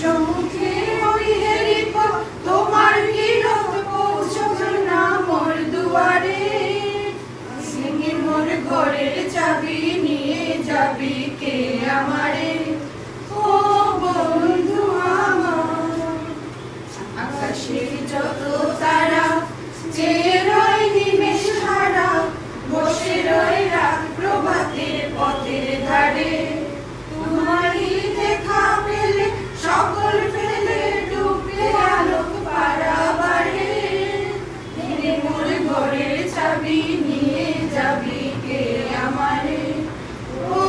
সম্মুখে ওই হেরিব তোমার কিরত পৌঁছবে না মোর দুয়ারে। সিংহে মোর ঘরের চাবি নিয়ে যাবি কে আমারে? ও বন্ধু আমার। আকাশের যত তারা চেয়ে রয় নিমেষ হারা, বসে রয় রাত প্রভাতের পথের ধারে। তোমারই দেখা পেলে সকল ফেলে ডুবলে আলোক পারাবারে। এনে মোর ঘরের চাবি নিয়ে যাবি কে আমারে? ও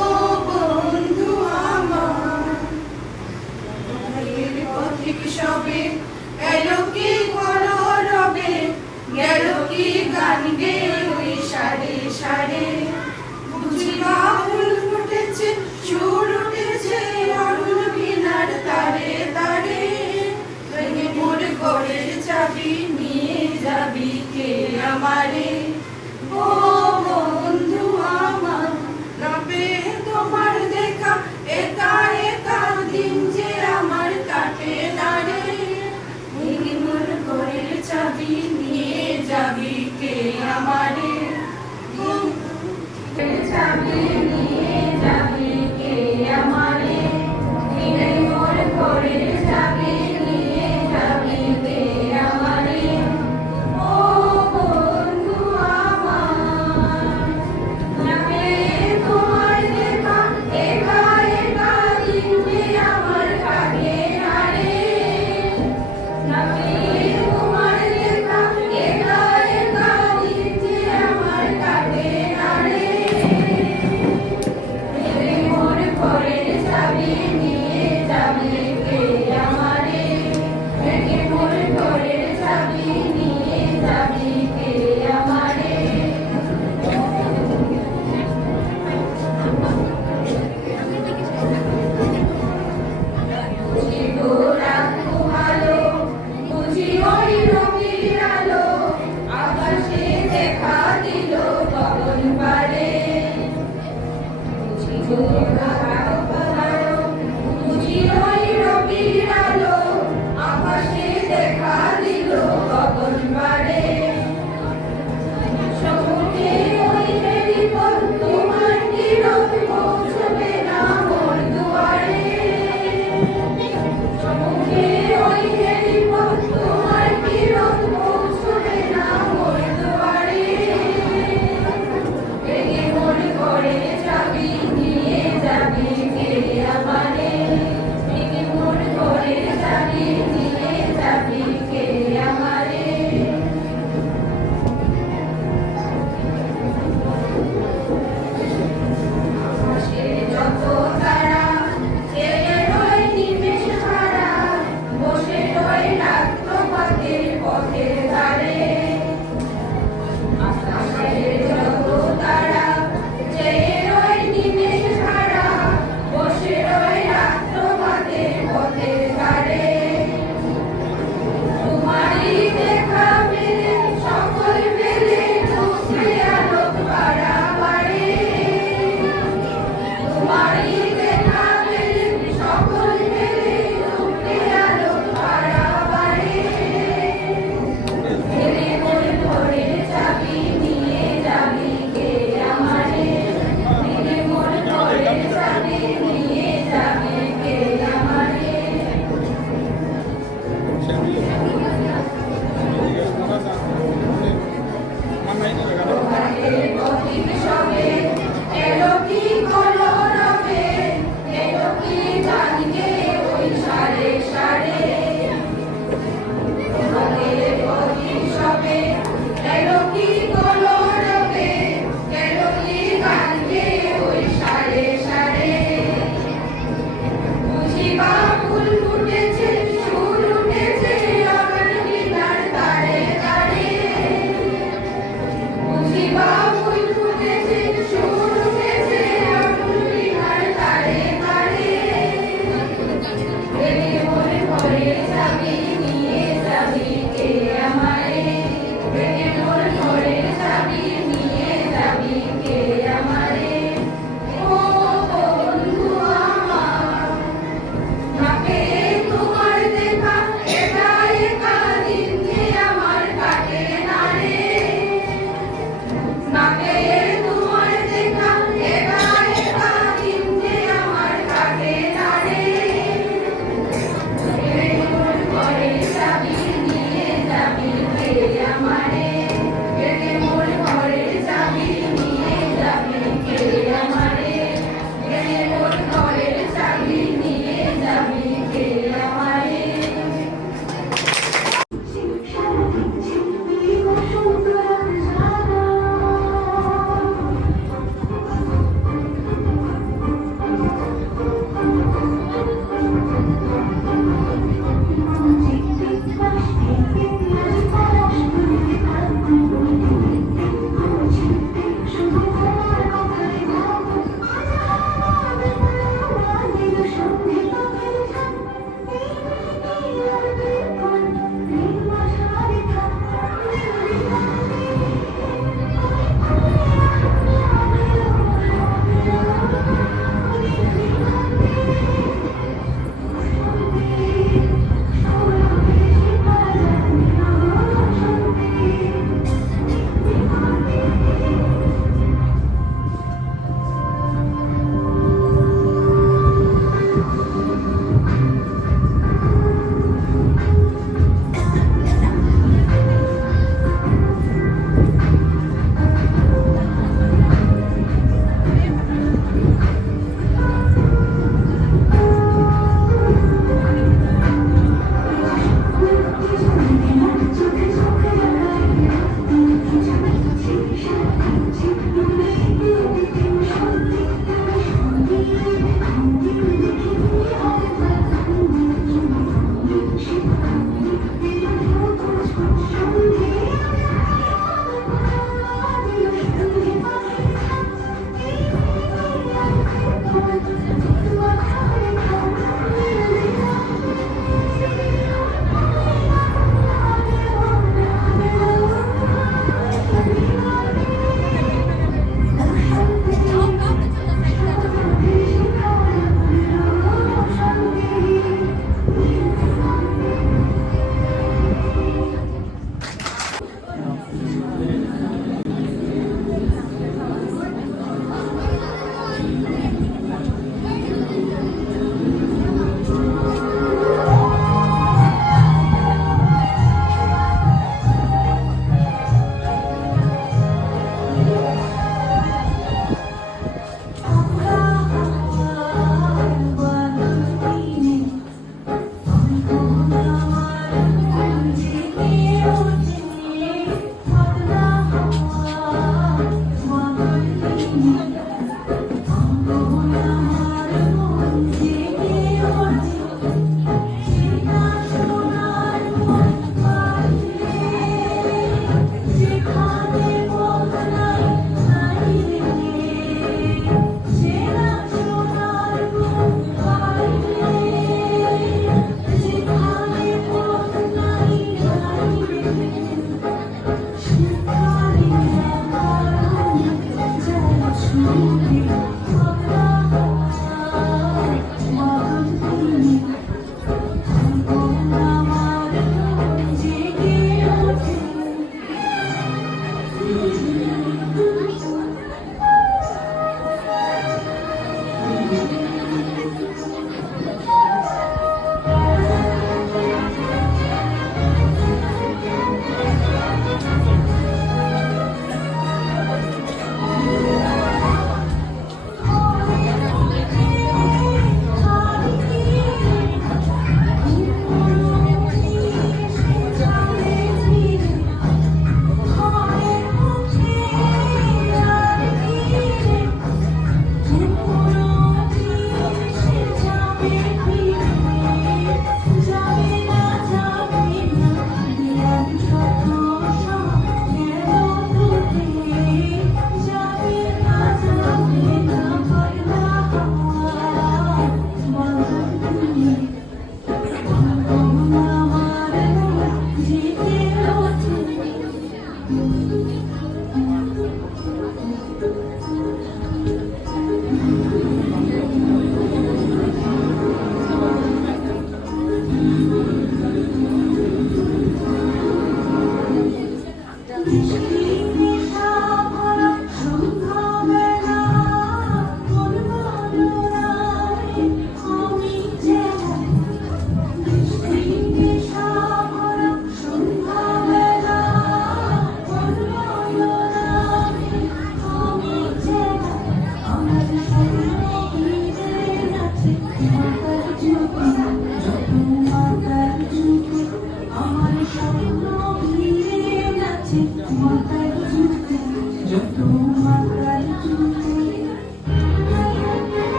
বন্ধু আমার।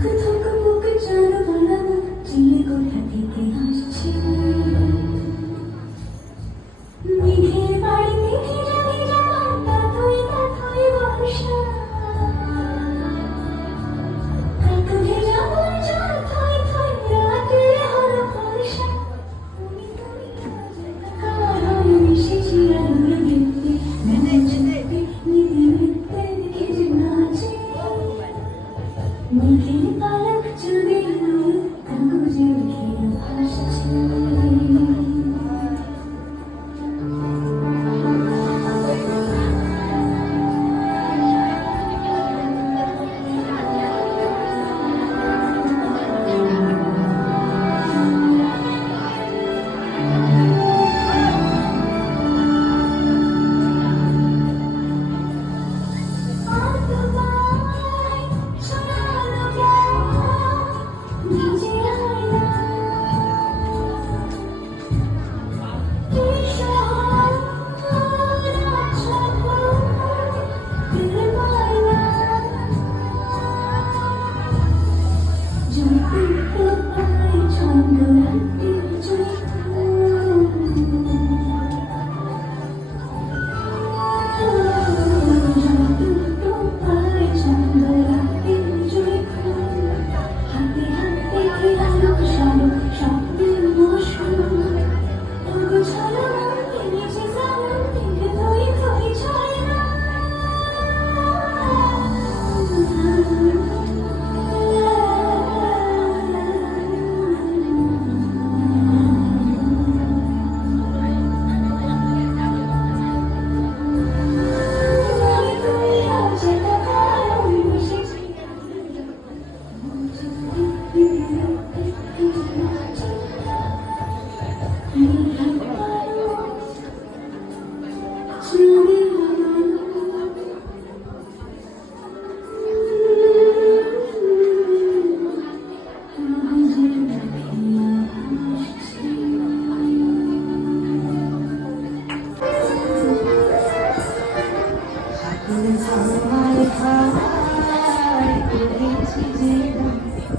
ধক বুক চার বানাবো চিলে কোথা থেকে আসছে মেঘের বাড়িতে ভিজা ভিজা পাতা থই বর্ষা কাক ভেজা মন জল থই রাতে হলো বর্ষা তুমি কার হয়ে মিশেছি আলোর বৃত্তে নিতে কিছু নাচে মেঘের পালক চুড়ে কাগজের ঘিরে ভাসছে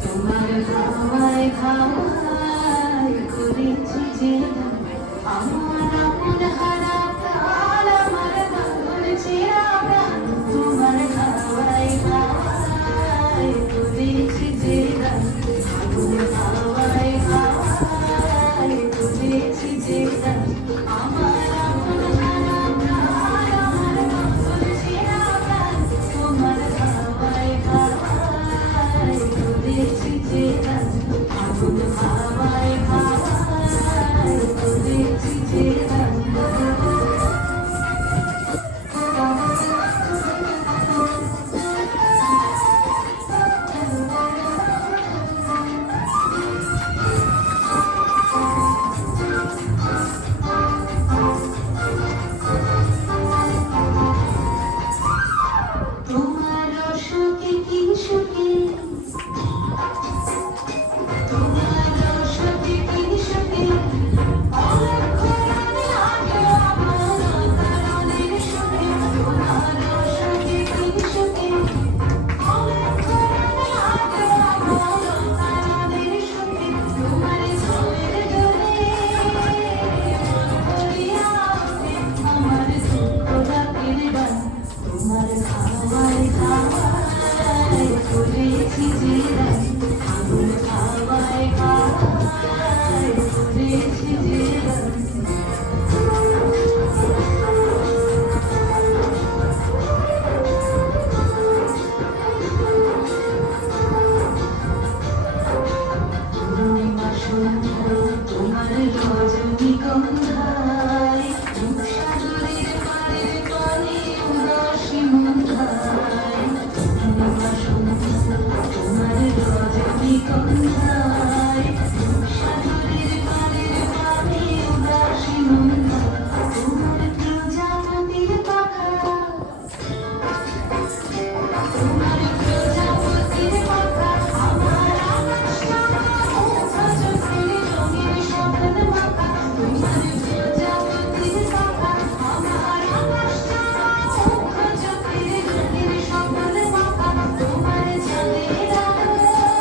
তোমার খাওয়ায় খাওয়ায় করেছি যে আমার মন হারা প্রাণ আমার বাঁধন ছেঁড়া প্রাণ তোমার খাওয়ায় খাওয়ায় করেছি যে আগুন খাওয়ায় খাওয়ায় করেছি যে আমার মন হারা প্রাণ আমার বাঁধন ছেঁড়া প্রাণ তোমার খাওয়ায় খাওয়ায় করেছি যে আগুন খাওয়ায় খাওয়ায় করেছি যে তোমার সুখে কি সুখে তোমার সুখে কি সুখে অলক্ষ রানে আগে আমার কারণের সুখে তোমার সুখে কি সুখে অলক্ষ রানে আগে আমার কারণের সুখে তোমার ছোঁয়ের জলে করিয়া আমার দুঃখ রাতের বান তোমার খাওয়ায় খাওয়ায় করেছি যে আগুন খাওয়ায় খাওয়ায় করেছি যে পূর্ণিমা সন্ধ্যা তোমার রজনীগন্ধায় সাগরের পাড়ের পানে উদাসী মন্ধায় পূর্ণিমা সন্ধ্যা তোমার রজনীগন্ধায় সাগরের পাড়ের পানে উদাসী মন্ধায় তোমার প্রজাপতির পাখা তোমার প্রজাপতির পাখা আমার আকাশটা ওঠা চোখের রঙের স্বপ্ন মাখা তোমার প্রজাপতির পাখা আমার আকাশটা ওঠা চোখের রঙের স্বপ্ন মাখা তোমার চাঁদের আলো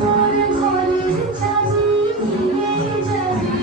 মোর ঘরের চাবি নিয়ে যাবি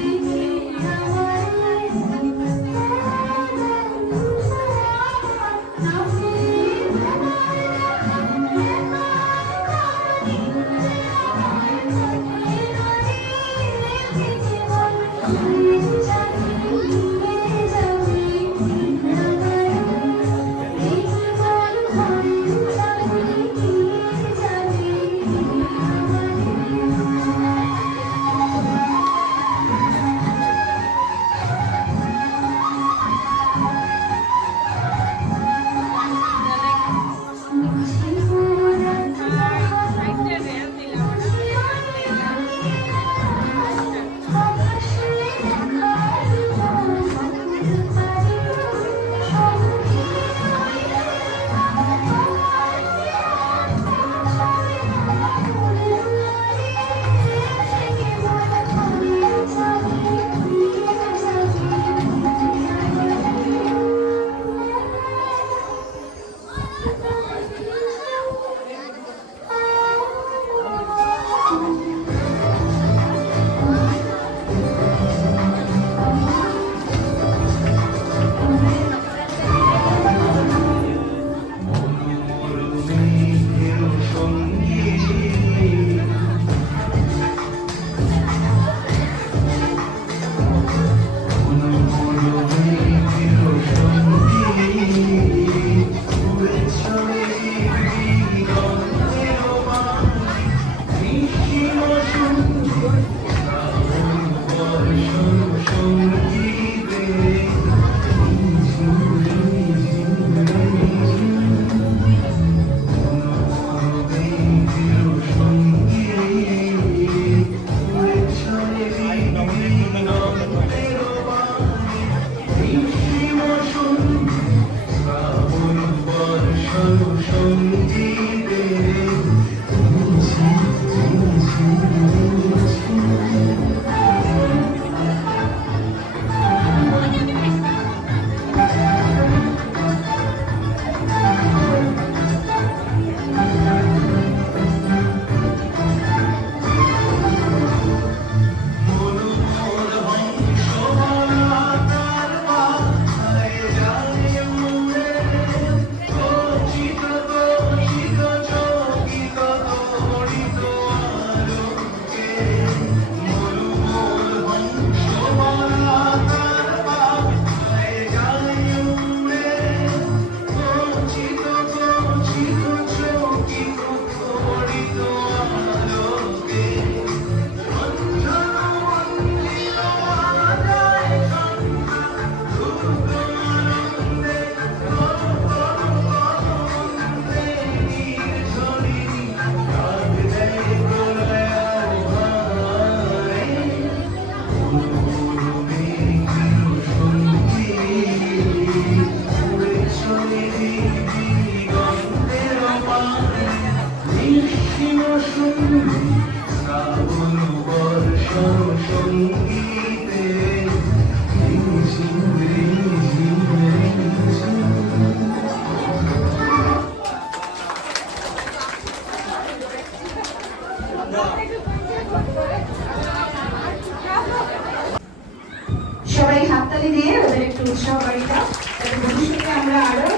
সবাই হাততালি দিয়ে ওদের একটু উৎসাহ বাড়িটা যাতে ভবিষ্যতে আমরা আরো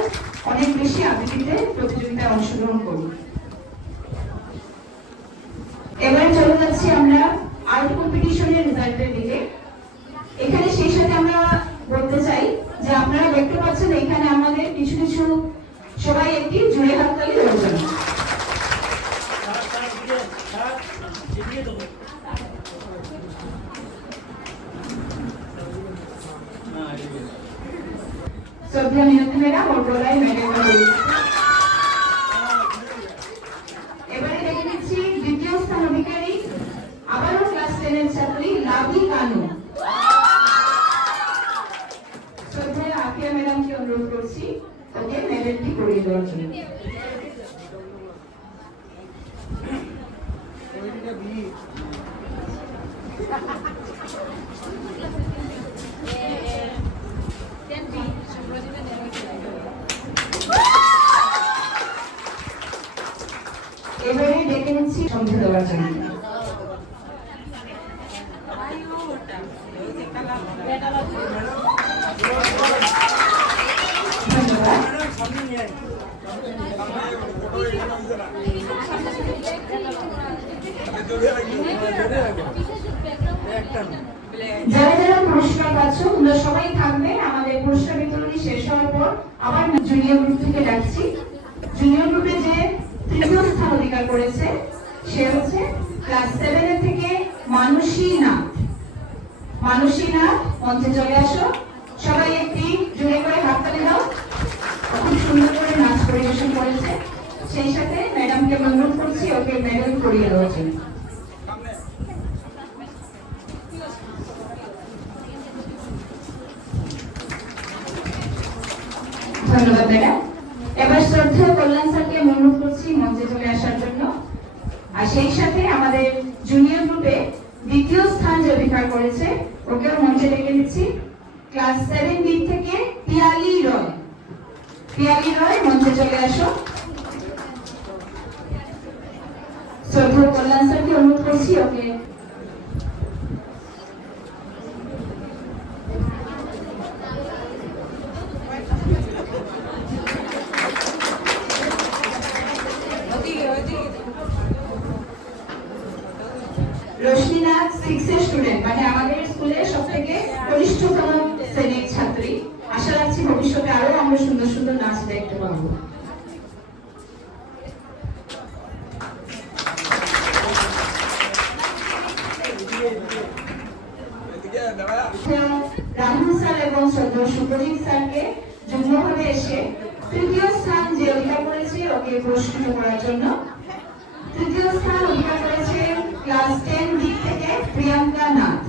অনেক বেশি আবৃত্তিতে প্রতিযোগিতায় অংশগ্রহণ করি। এবারে চলে যাচ্ছি আমরা আর্ট কম্পিটিশনের রেজাল্টের দিকে। এখানে সেই সাথে আমরা বলতে চাই যে আপনারা দেখতে পাচ্ছেন এখানে আমাদের কিছু কিছু সবাই একটি জোরে হাততালি রয়েছে। শ্রদ্ধা মিনতি ম্যাডাম ওর গলায় মেডেল এবারে দেখে নিচ্ছি দ্বিতীয় স্থান অধিকারী আবারও ক্লাস 10 এর ছাত্রী লাভি কানু। শ্রদ্ধা আফিয়া ম্যাডামকে অনুরোধ করছি ওকে মেডেলটি করিয়ে দেওয়ার জন্য। এবারে ডেকে নিচ্ছি সন্ধে দেওয়ার জন্য। ধন্যবাদ। যারা যারা পুরস্কার পাচ্ছ তোমরা সবাই থাকবে। আমাদের পুরস্কার বিতরণী শেষ হওয়ার পর আবার জুনিয়র গ্রুপ থেকে ডাকছি। জুনিয়র গ্রুপে যে তৃতীয় স্থান অধিকার করেছে সে হচ্ছে ক্লাস 7 থেকে মানসী নাথ। মানসী নাথ, মঞ্চে চলে আসো। সবাই একটি জোরে করে হাততালি দাও। খুব সুন্দর করে নাচ পরিবেশন করেছে। সেই সাথে ম্যাডামকে অনুরোধ করছি ওকে মেডেল করিয়ে দেওয়ার জন্য। ধন্যবাদ ম্যাডাম। এবার শ্রদ্ধেয় কল্যাণ স্যারকে অনুরোধ করছি মঞ্চে চলে আসার জন্য। আর সেই সাথে আমাদের জুনিয়র গ্রুপে দ্বিতীয় স্থান যে অধিকার করেছে ওকেও মঞ্চে ডেকে নিচ্ছি। ক্লাস 7 বি থেকে পিয়ালি রয়। পিয়ালি রয়, মঞ্চে চলে আসো। শ্রদ্ধেয় কল্যাণ স্যারকে অনুরোধ করছি ওকে রশ্মিনাথ 6 এর স্টুডেন্ট, মানে আমাদের স্কুলের সবথেকে কনিষ্ঠতম শ্রেণীর ছাত্রী। আশা রাখছি ভবিষ্যতে আরো আমরা সুন্দর সুন্দর নাচ দেখতে পাবো। রাহুল স্যার এবং শ্রদ্ধেয় সুপ্রজিৎ স্যারকে যুগ্মভাবে এসে তৃতীয় স্থান যে অধিকার করেছে ওকে পুরস্কৃত করার জন্য। তৃতীয় স্থান অধিকার করেছে ক্লাস 10 দিক থেকে প্রিয়াঙ্কা নাথ।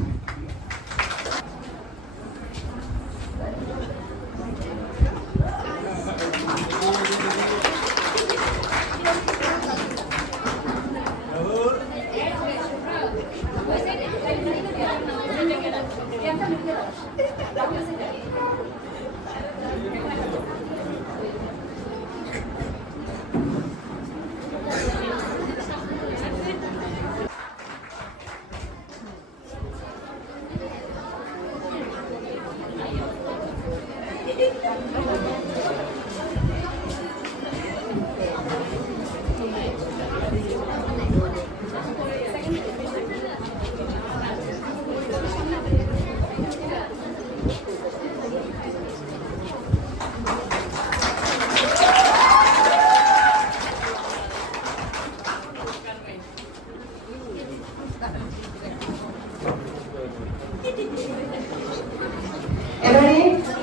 এবারে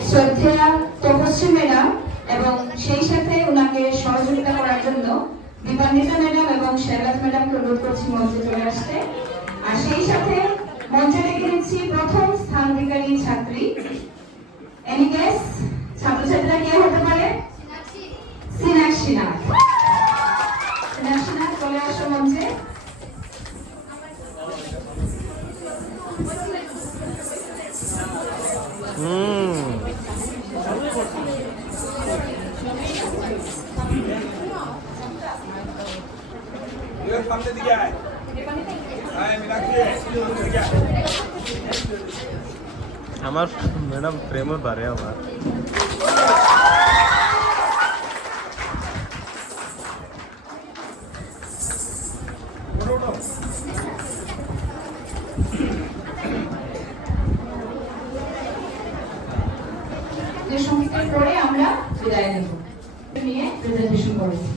শ্রদ্ধেয়া তপস্বী ম্যাডাম এবং সেই সাথে ওনাকে সহযোগিতা করার জন্য দীপান্বিতা ম্যাডাম এবং শেরলাত ম্যাডামকে অনুরোধ করছি মঞ্চে চলে আসতে। আর সেই সাথে মঞ্চে রেখে নিচ্ছি প্রথম স্থানাধিকারী ছাত্রী। এনি গেস ছাত্রছাত্রীরা কে হতে পারে? সিনাক্ষী নাথ। সিনাক্ষী নাথ, চলে আসো মঞ্চে। আমার ম্যাডাম প্রেমে পারে আমার সঙ্গীতের পরে আমরা বিদায় নেব নিয়ে প্রেজেন্টেশন করেছি।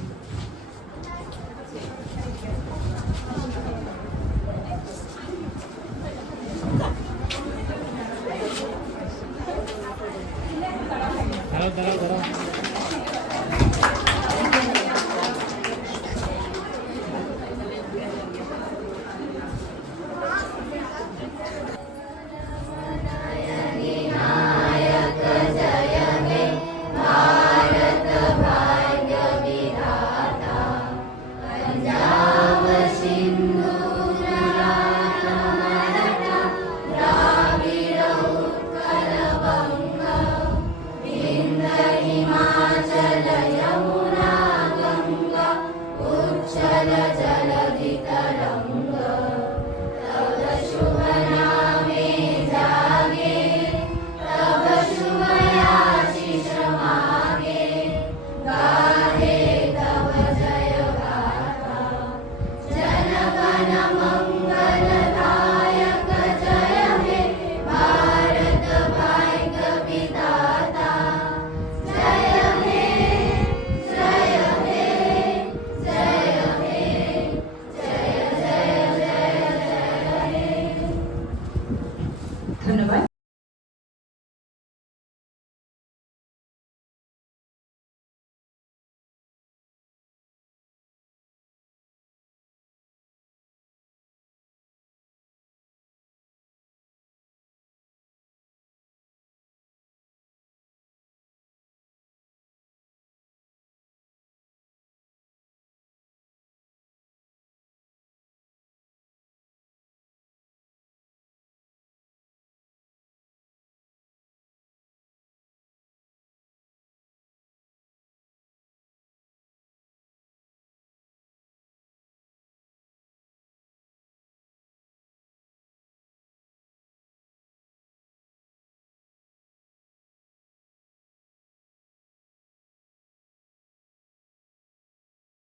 নামা